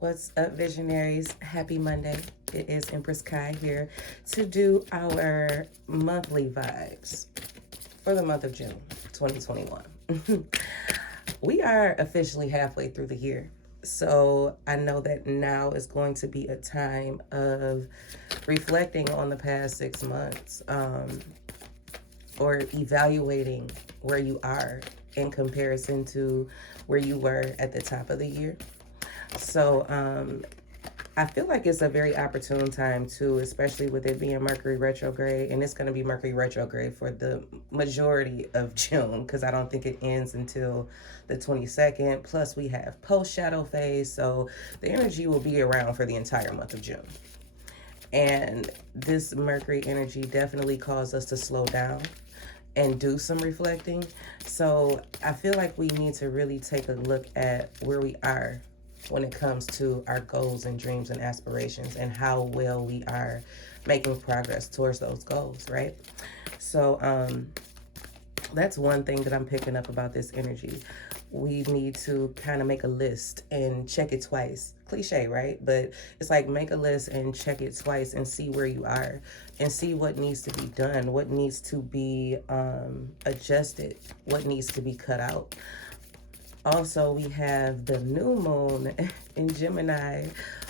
What's up, visionaries? Happy Monday. It is Empress Kai here to do our monthly vibes for the month of June 2021. We are officially halfway through the year. So I know that now is going to be a time of reflecting on the past 6 months, or evaluating where you are in comparison to where you were at the top of the year. So I feel like it's a very opportune time too, especially with it being Mercury retrograde, and it's going to be Mercury retrograde for the majority of June because I don't think it ends until the 22nd. Plus, we have post shadow phase, so the energy will be around for the entire month of June. And this Mercury energy definitely caused us to slow down and do some reflecting. So I feel like we need to really take a look at where we are when it comes to our goals and dreams and aspirations and how well we are making progress towards those goals, right? So that's one thing that I'm picking up about this energy. We need to kind of make a list and check it twice. Cliche, right? But it's like make a list and check it twice and see where you are and see what needs to be done, what needs to be adjusted, what needs to be cut out. Also, we have the new moon in Gemini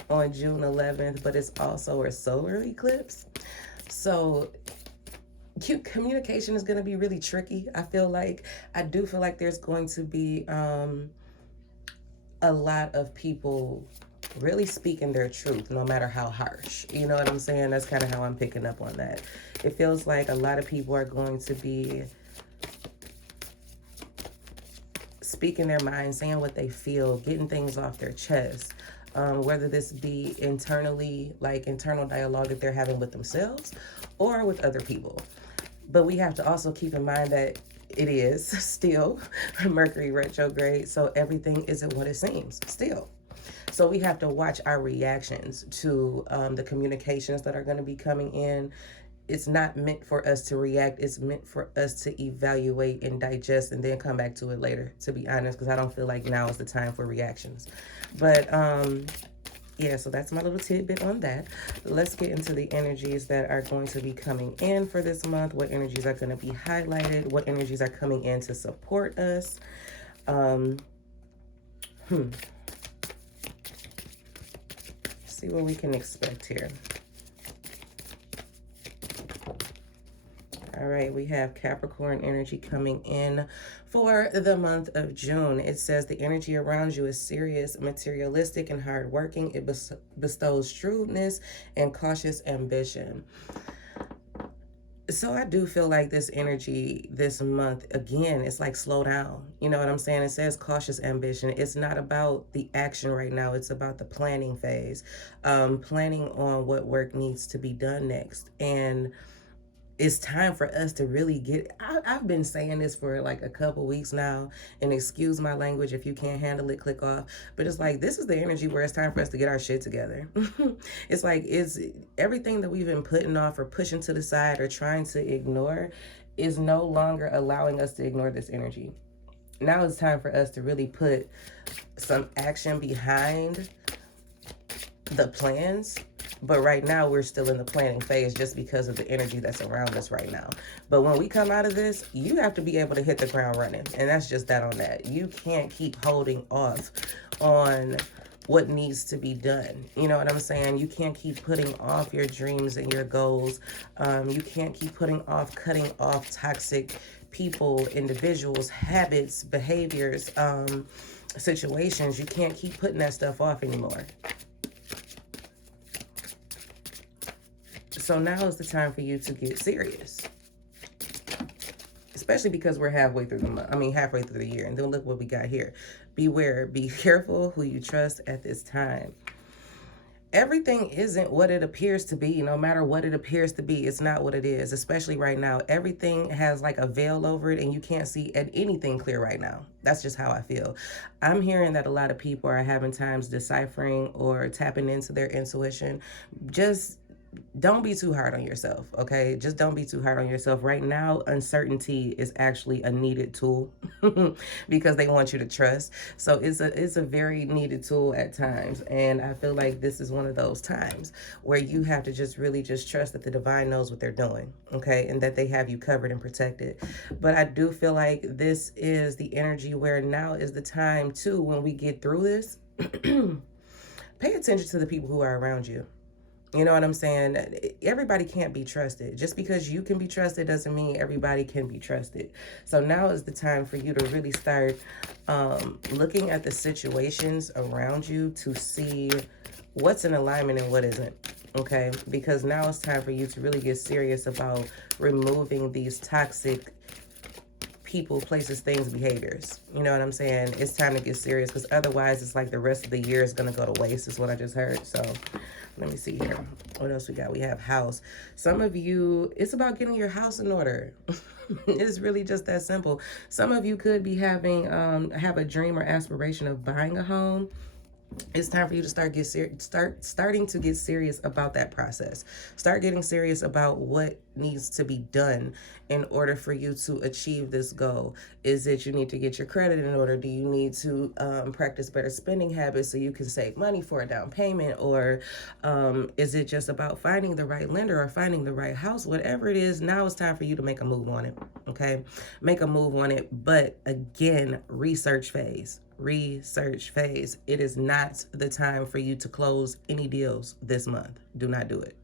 on June 11th, but it's also a solar eclipse. So communication is going to be really tricky. I do feel like there's going to be a lot of people really speaking their truth, no matter how harsh. You know what I'm saying? That's kind of how I'm picking up on that. It feels like a lot of people are going to be speaking their mind, saying what they feel, getting things off their chest. Whether this be internally, like internal dialogue that they're having with themselves or with other people. But we have to also keep in mind that it is still Mercury retrograde, so everything isn't what it seems still. So we have to watch our reactions to the communications that are going to be coming in. It's not meant for us to react. It's meant for us to evaluate and digest and then come back to it later, to be honest, because I don't feel like now is the time for reactions. But yeah, so that's my little tidbit on that. Let's get into the energies that are going to be coming in for this month. What energies are going to be highlighted? What energies are coming in to support us? See what we can expect here. All right, we have Capricorn energy coming in for the month of June. It says the energy around you is serious, materialistic, and hardworking. It bestows shrewdness and cautious ambition. So I do feel like this energy this month, again, it's like slow down. You know what I'm saying? It says cautious ambition. It's not about the action right now. It's about the planning phase, planning on what work needs to be done next. And it's time for us to really I've been saying this for like a couple weeks now, and excuse my language if you can't handle it, click off. But it's like, this is the energy where it's time for us to get our shit together. It's like, it's everything that we've been putting off or pushing to the side or trying to ignore is no longer allowing us to ignore this energy. Now it's time for us to really put some action behind the plans. But right now, we're still in the planning phase just because of the energy that's around us right now. But when we come out of this, you have to be able to hit the ground running. And that's just that on that. You can't keep holding off on what needs to be done. You know what I'm saying? You can't keep putting off your dreams and your goals. You can't keep putting off, cutting off toxic people, individuals, habits, behaviors, situations. You can't keep putting that stuff off anymore. So now is the time for you to get serious. Especially because we're halfway through the month. Halfway through the year. And then look what we got here. Beware, be careful who you trust at this time. Everything isn't what it appears to be. No matter what it appears to be, it's not what it is. Especially right now. Everything has like a veil over it and you can't see anything clear right now. That's just how I feel. I'm hearing that a lot of people are having times deciphering or tapping into their intuition. Just don't be too hard on yourself, okay? Just don't be too hard on yourself. Right now, uncertainty is actually a needed tool because they want you to trust. So it's a very needed tool at times. And I feel like this is one of those times where you have to just really just trust that the divine knows what they're doing, okay? And that they have you covered and protected. But I do feel like this is the energy where now is the time too, when we get through this, pay attention to the people who are around you. You know what I'm saying? Everybody can't be trusted. Just because you can be trusted doesn't mean everybody can be trusted. So now is the time for you to really start looking at the situations around you to see what's in alignment and what isn't. Okay? Because now it's time for you to really get serious about removing these toxic people, places, things, behaviors. You know what I'm saying? It's time to get serious, because otherwise it's like the rest of the year is going to go to waste, is what I just heard. So let me see here. What else we got? We have house. Some of you, it's about getting your house in order. It's really just that simple. Some of you could be having, have a dream or aspiration of buying a home. It's time for you to starting to get serious about that process. Start getting serious about what needs to be done in order for you to achieve this goal. Is it you need to get your credit in order? Do you need to practice better spending habits so you can save money for a down payment? Or is it just about finding the right lender or finding the right house? Whatever it is, now it's time for you to make a move on it. Okay, make a move on it. But again, research phase. It is not the time for you to close any deals this month. Do not do it.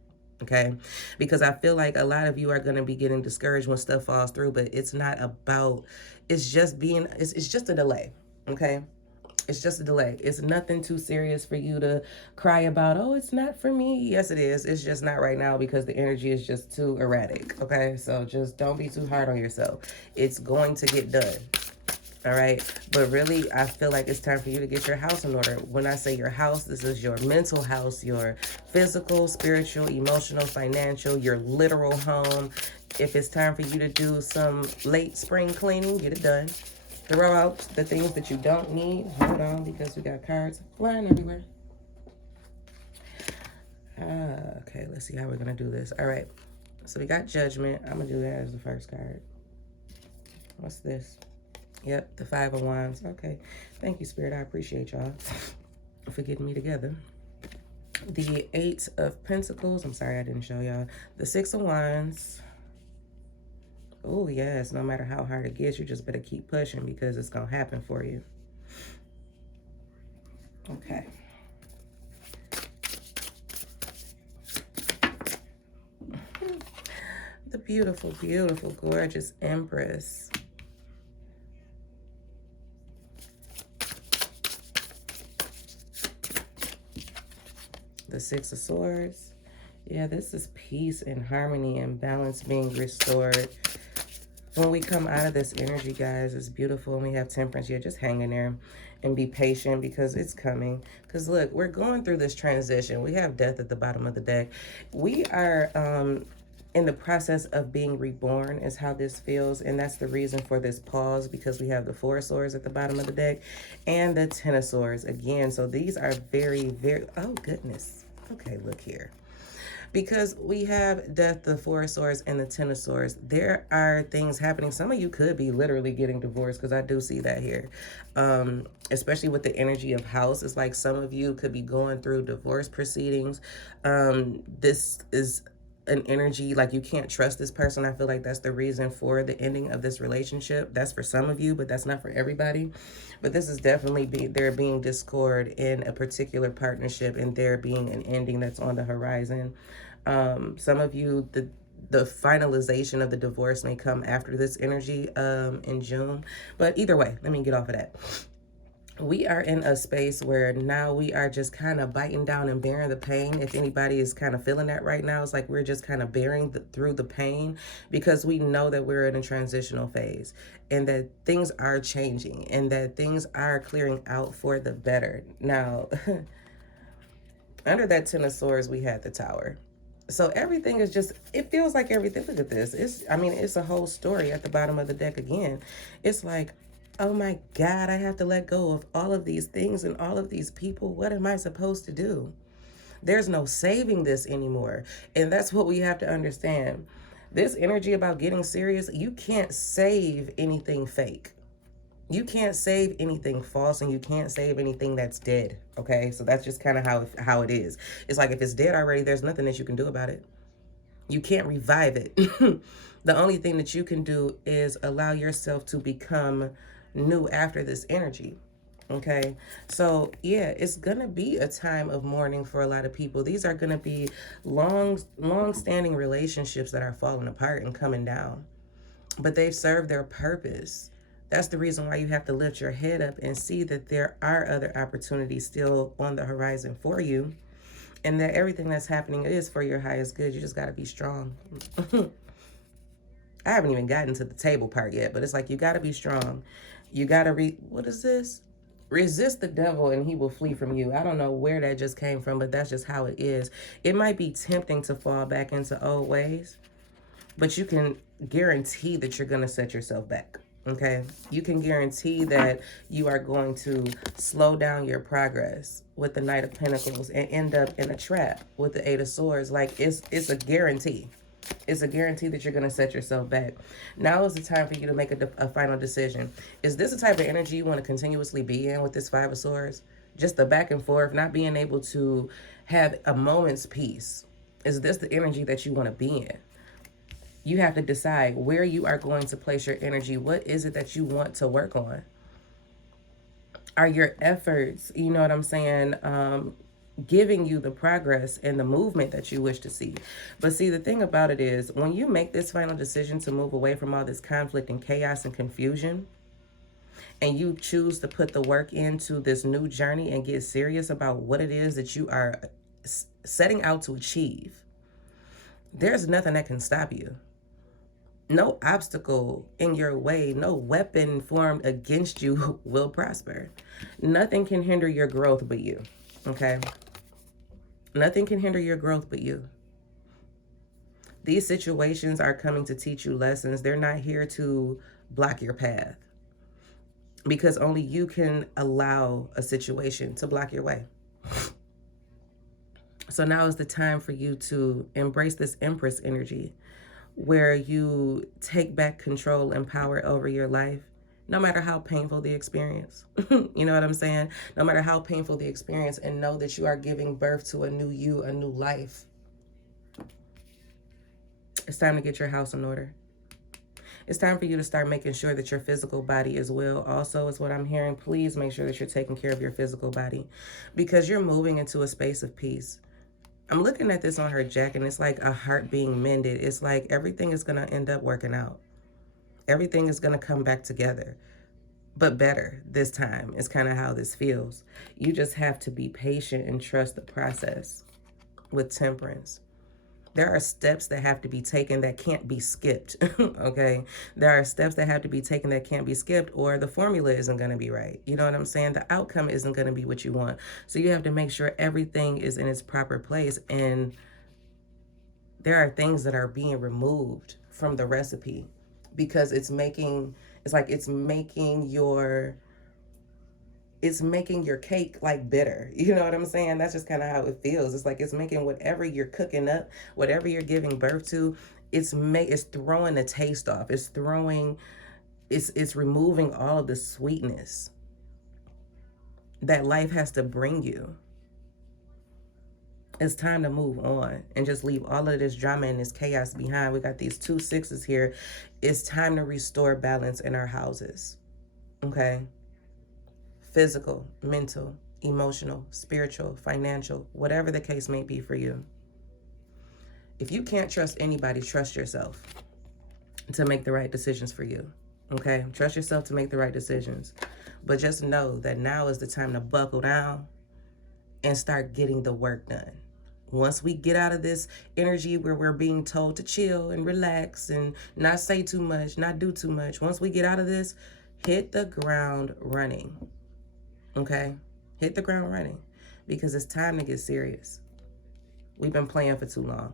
Okay, because I feel like a lot of you are going to be getting discouraged when stuff falls through, but it's not about, it's just a delay. Okay, it's just a delay. It's nothing too serious for you to cry about. Oh, it's not for me. Yes, it is. It's just not right now because the energy is just too erratic. Okay, so just don't be too hard on yourself. It's going to get done. All right. But really, I feel like it's time for you to get your house in order. When I say your house, this is your mental house, your physical, spiritual, emotional, financial, your literal home. If it's time for you to do some late spring cleaning, get it done. Throw out the things that you don't need. Hold on, because we got cards flying everywhere. Okay, let's see how we're going to do this. All right. So we got Judgment. I'm going to do that as the first card. What's this? Yep, the Five of Wands. Okay. Thank you, Spirit. I appreciate y'all for getting me together. The Eight of Pentacles. I'm sorry I didn't show y'all. The Six of Wands. Oh, yes. No matter how hard it gets, you just better keep pushing because it's going to happen for you. Okay. The beautiful, beautiful, gorgeous Empress. The Six of Swords. Yeah, this is peace and harmony and balance being restored. When we come out of this energy, guys, it's beautiful. And we have Temperance. Yeah, just hang in there and be patient because it's coming. Because look, we're going through this transition. We have Death at the bottom of the deck. We are in the process of being reborn is how this feels. And that's the reason for this pause, because we have the Four of Swords at the bottom of the deck and the Ten of Swords again. So these are very, very, oh goodness. Okay, look here. Because we have Death, the Four of Swords, and the Ten of Swords, there are things happening. Some of you could be literally getting divorced, because I do see that here. Especially with the energy of house. It's like some of you could be going through divorce proceedings. This is an energy like you can't trust this person. I feel like that's the reason for the ending of this relationship. That's for some of you, but that's not for everybody. But this is definitely there being discord in a particular partnership, and there being an ending that's on the horizon. Some of you, the finalization of the divorce may come after this energy in June. But either way, let me get off of that. We are in a space where now we are just kind of biting down and bearing the pain. If anybody is kind of feeling that right now, it's like we're just kind of bearing through the pain, because we know that we're in a transitional phase and that things are changing and that things are clearing out for the better. Now, under that Ten of Swords, we had the Tower. So everything is just, it feels like everything. Look at this. It's a whole story at the bottom of the deck again. It's like, oh my God, I have to let go of all of these things and all of these people. What am I supposed to do? There's no saving this anymore. And that's what we have to understand. This energy about getting serious, you can't save anything fake. You can't save anything false, and you can't save anything that's dead. Okay, so that's just kind of how it is. It's like if it's dead already, there's nothing that you can do about it. You can't revive it. The only thing that you can do is allow yourself to become new after this energy. Okay, so yeah, it's gonna be a time of mourning for a lot of people. These are gonna be long-standing relationships that are falling apart and coming down, but they've served their purpose. That's the reason why you have to lift your head up and see that there are other opportunities still on the horizon for you, and that everything that's happening is for your highest good. You just got to be strong. I haven't even gotten to the table part yet, but it's like you got to be strong. You got to what is this? Resist the devil and he will flee from you. I don't know where that just came from, but that's just how it is. It might be tempting to fall back into old ways, but you can guarantee that you're going to set yourself back. Okay, you can guarantee that you are going to slow down your progress with the Knight of Pentacles and end up in a trap with the Eight of Swords. Like it's a guarantee. It's a guarantee that you're going to set yourself back. Now is the time for you to make a final decision. Is this the type of energy you want to continuously be in with this Five of Swords? Just the back and forth, not being able to have a moment's peace. Is this the energy that you want to be in? You have to decide where you are going to place your energy. What is it that you want to work on? Are your efforts, you know what I'm saying, giving you the progress and the movement that you wish to see? But see, the thing about it is, when you make this final decision to move away from all this conflict and chaos and confusion, and you choose to put the work into this new journey and get serious about what it is that you are setting out to achieve, there's nothing that can stop you. No obstacle in your way, no weapon formed against you will prosper. Nothing can hinder your growth but you, okay? Nothing can hinder your growth but you. These situations are coming to teach you lessons. They're not here to block your path, because only you can allow a situation to block your way. So now is the time for you to embrace this Empress energy, where you take back control and power over your life, no matter how painful the experience. You know what I'm saying? No matter how painful the experience, and know that you are giving birth to a new you, a new life. It's time to get your house in order. It's time for you to start making sure that your physical body is well. Also, is what I'm hearing. Please make sure that you're taking care of your physical body, because you're moving into a space of peace. I'm looking at this on her jacket, and it's like a heart being mended. It's like everything is going to end up working out. Everything is going to come back together, but better this time. It's kind of how this feels. You just have to be patient and trust the process with Temperance. There are steps that have to be taken that can't be skipped, okay? There are steps that have to be taken that can't be skipped, or the formula isn't going to be right. You know what I'm saying? The outcome isn't going to be what you want. So you have to make sure everything is in its proper place, and there are things that are being removed from the recipe, because it's making your cake like bitter. You know what I'm saying? That's just kind of how it feels. It's like it's making whatever you're cooking up, whatever you're giving birth to, it's throwing the taste off. It's removing all of the sweetness that life has to bring you. It's time to move on and just leave all of this drama and this chaos behind. We got these 2 6s here. It's time to restore balance in our houses. Okay? Physical, mental, emotional, spiritual, financial, whatever the case may be for you. If you can't trust anybody, trust yourself to make the right decisions for you. Okay? Trust yourself to make the right decisions. But just know that now is the time to buckle down and start getting the work done. Once we get out of this energy where we're being told to chill and relax and not say too much, not do too much, once we get out of this, hit the ground running. Okay? Hit the ground running, because it's time to get serious. We've been playing for too long.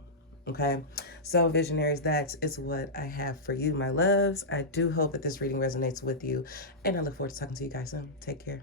Okay? So, visionaries, that is what I have for you, my loves. I do hope that this reading resonates with you, and I look forward to talking to you guys soon. Take care.